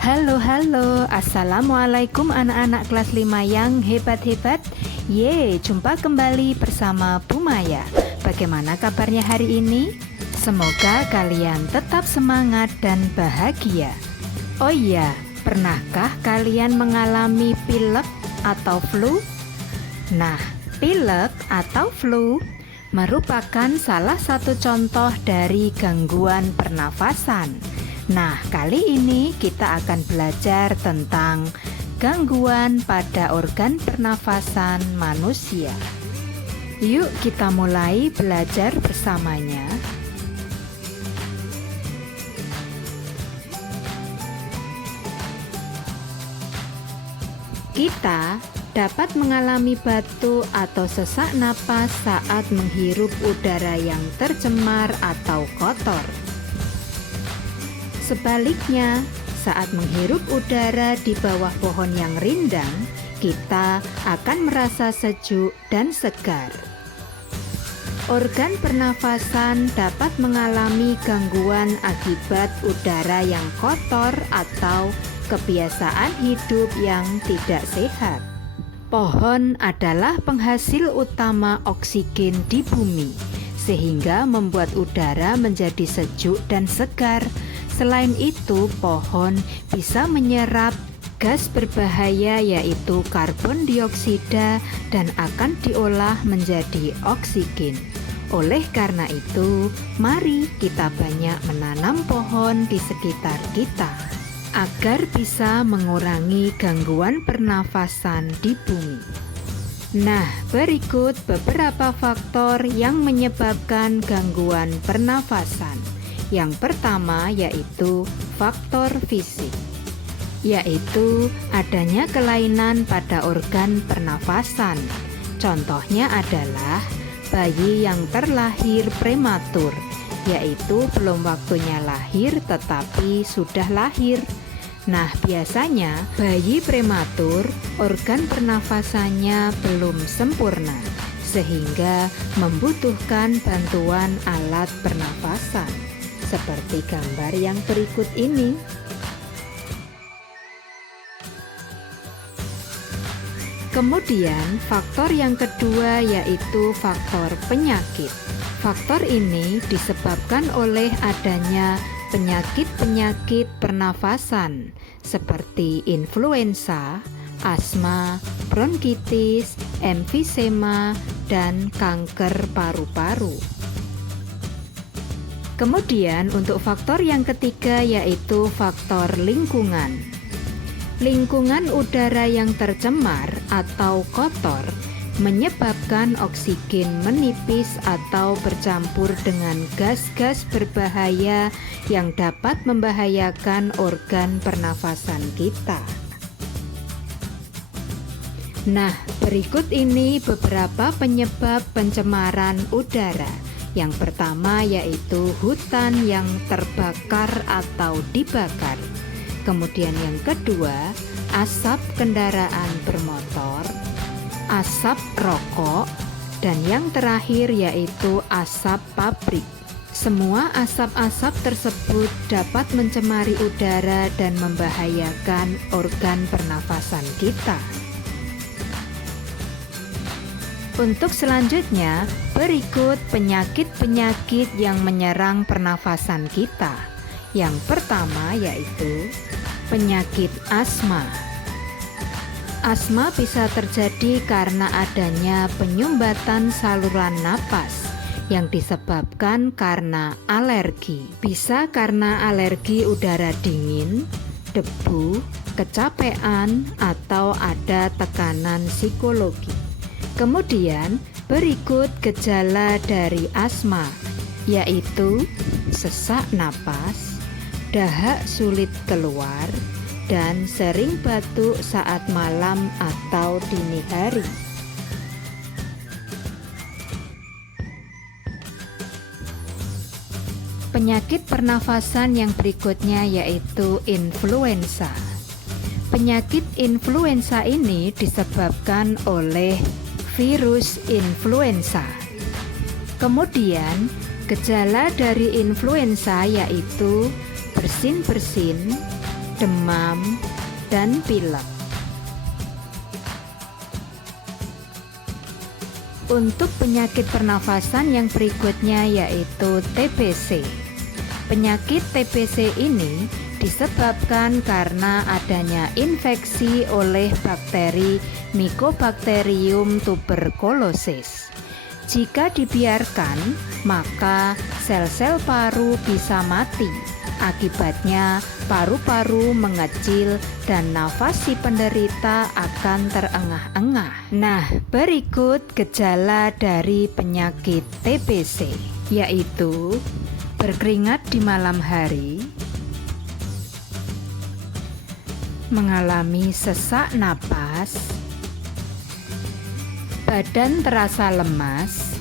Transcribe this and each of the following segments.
Halo, Assalamualaikum anak-anak kelas 5 yang hebat-hebat. Jumpa kembali bersama Bu Maya. Bagaimana kabarnya hari ini? Semoga kalian tetap semangat dan bahagia. Oh iya, pernahkah kalian mengalami pilek atau flu? Nah, pilek atau flu merupakan salah satu contoh dari gangguan pernafasan. Nah, kali ini kita akan belajar tentang gangguan pada organ pernafasan manusia. Yuk kita mulai belajar bersamanya. Kita dapat mengalami batuk atau sesak napas saat menghirup udara yang tercemar atau kotor. Sebaliknya, saat menghirup udara di bawah pohon yang rindang, kita akan merasa sejuk dan segar. Organ pernafasan dapat mengalami gangguan akibat udara yang kotor atau kebiasaan hidup yang tidak sehat. Pohon adalah penghasil utama oksigen di bumi, sehingga membuat udara menjadi sejuk dan segar. Selain itu, pohon bisa menyerap gas berbahaya yaitu karbon dioksida dan akan diolah menjadi oksigen. Oleh karena itu, mari kita banyak menanam pohon di sekitar kita agar bisa mengurangi gangguan pernafasan di bumi. Nah, berikut beberapa faktor yang menyebabkan gangguan pernafasan. Yang pertama yaitu faktor fisik, yaitu adanya kelainan pada organ pernafasan. Contohnya adalah bayi yang terlahir prematur, yaitu belum waktunya lahir tetapi sudah lahir. Nah, biasanya bayi prematur organ pernafasannya belum sempurna, sehingga membutuhkan bantuan alat pernafasan. Seperti gambar yang berikut ini. Kemudian faktor yang kedua yaitu faktor penyakit. Faktor ini disebabkan oleh adanya penyakit-penyakit pernafasan seperti influenza, asma, bronkitis, emfisema, dan kanker paru-paru. Kemudian untuk faktor yang ketiga yaitu faktor lingkungan. Lingkungan udara yang tercemar atau kotor menyebabkan oksigen menipis atau bercampur dengan gas-gas berbahaya yang dapat membahayakan organ pernafasan kita. Nah, berikut ini beberapa penyebab pencemaran udara. Yang pertama yaitu hutan yang terbakar atau dibakar. Kemudian yang kedua, asap kendaraan bermotor, asap rokok, dan yang terakhir yaitu asap pabrik. Semua asap-asap tersebut dapat mencemari udara dan membahayakan organ pernafasan kita. Untuk selanjutnya, berikut penyakit-penyakit yang menyerang pernafasan kita. Yang pertama yaitu penyakit asma. Asma bisa terjadi karena adanya penyumbatan saluran napas yang disebabkan karena alergi. Bisa karena alergi udara dingin, debu, kecapean, atau ada tekanan psikologi. Kemudian berikut gejala dari asma, yaitu sesak napas, dahak sulit keluar, dan sering batuk saat malam atau dini hari. Penyakit pernafasan yang berikutnya yaitu influenza. Penyakit influenza ini disebabkan oleh virus influenza. Kemudian, gejala dari influenza yaitu bersin-bersin, demam, dan pilek. Untuk penyakit pernafasan yang berikutnya yaitu TBC. Penyakit TBC ini disebabkan karena adanya infeksi oleh bakteri Mycobacterium tuberculosis. Jika dibiarkan, maka sel-sel paru bisa mati. Akibatnya, paru-paru mengecil dan nafas si penderita akan terengah-engah. Nah, berikut gejala dari penyakit TBC, yaitu berkeringat di malam hari, mengalami sesak napas, badan terasa lemas,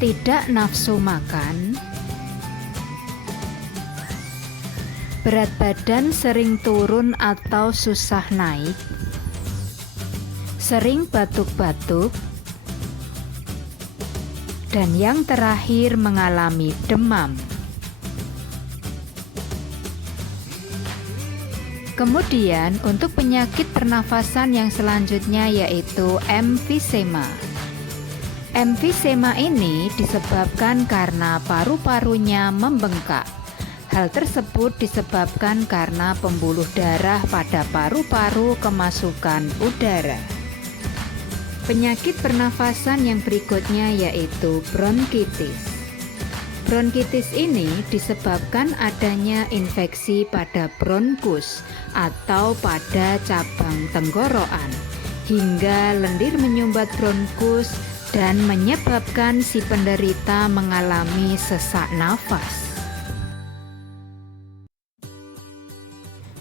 tidak nafsu makan, berat badan sering turun atau susah naik, sering batuk-batuk, dan yang terakhir mengalami demam. Kemudian untuk penyakit pernafasan yang selanjutnya yaitu emfisema. Emfisema ini disebabkan karena paru-parunya membengkak. Hal tersebut disebabkan karena pembuluh darah pada paru-paru kemasukan udara. Penyakit pernafasan yang berikutnya yaitu bronkitis. Bronkitis ini disebabkan adanya infeksi pada bronkus atau pada cabang tenggorokan hingga lendir menyumbat bronkus dan menyebabkan si penderita mengalami sesak nafas.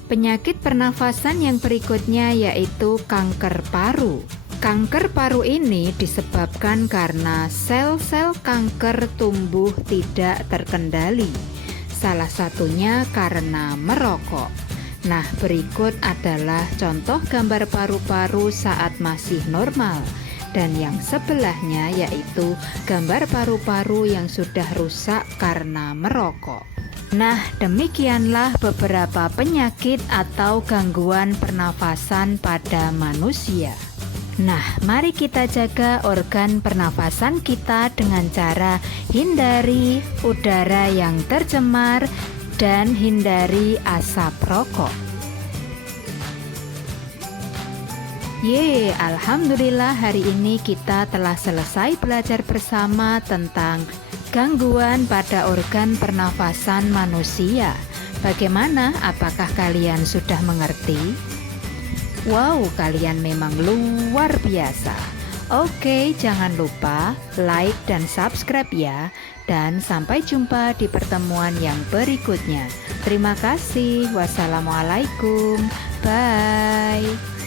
Penyakit pernafasan yang berikutnya yaitu kanker paru. Kanker paru ini disebabkan karena sel-sel kanker tumbuh tidak terkendali. Salah satunya karena merokok. Nah, berikut adalah contoh gambar paru-paru saat masih normal. Dan yang sebelahnya yaitu gambar paru-paru yang sudah rusak karena merokok. Nah, demikianlah beberapa penyakit atau gangguan pernafasan pada manusia. Nah, mari kita jaga organ pernafasan kita dengan cara hindari udara yang tercemar dan hindari asap rokok. Alhamdulillah hari ini kita telah selesai belajar bersama tentang gangguan pada organ pernafasan manusia. Bagaimana? Apakah kalian sudah mengerti? Wow, kalian memang luar biasa. Oke, jangan lupa like dan subscribe ya. Dan sampai jumpa di pertemuan yang berikutnya. Terima kasih. Wassalamualaikum. Bye.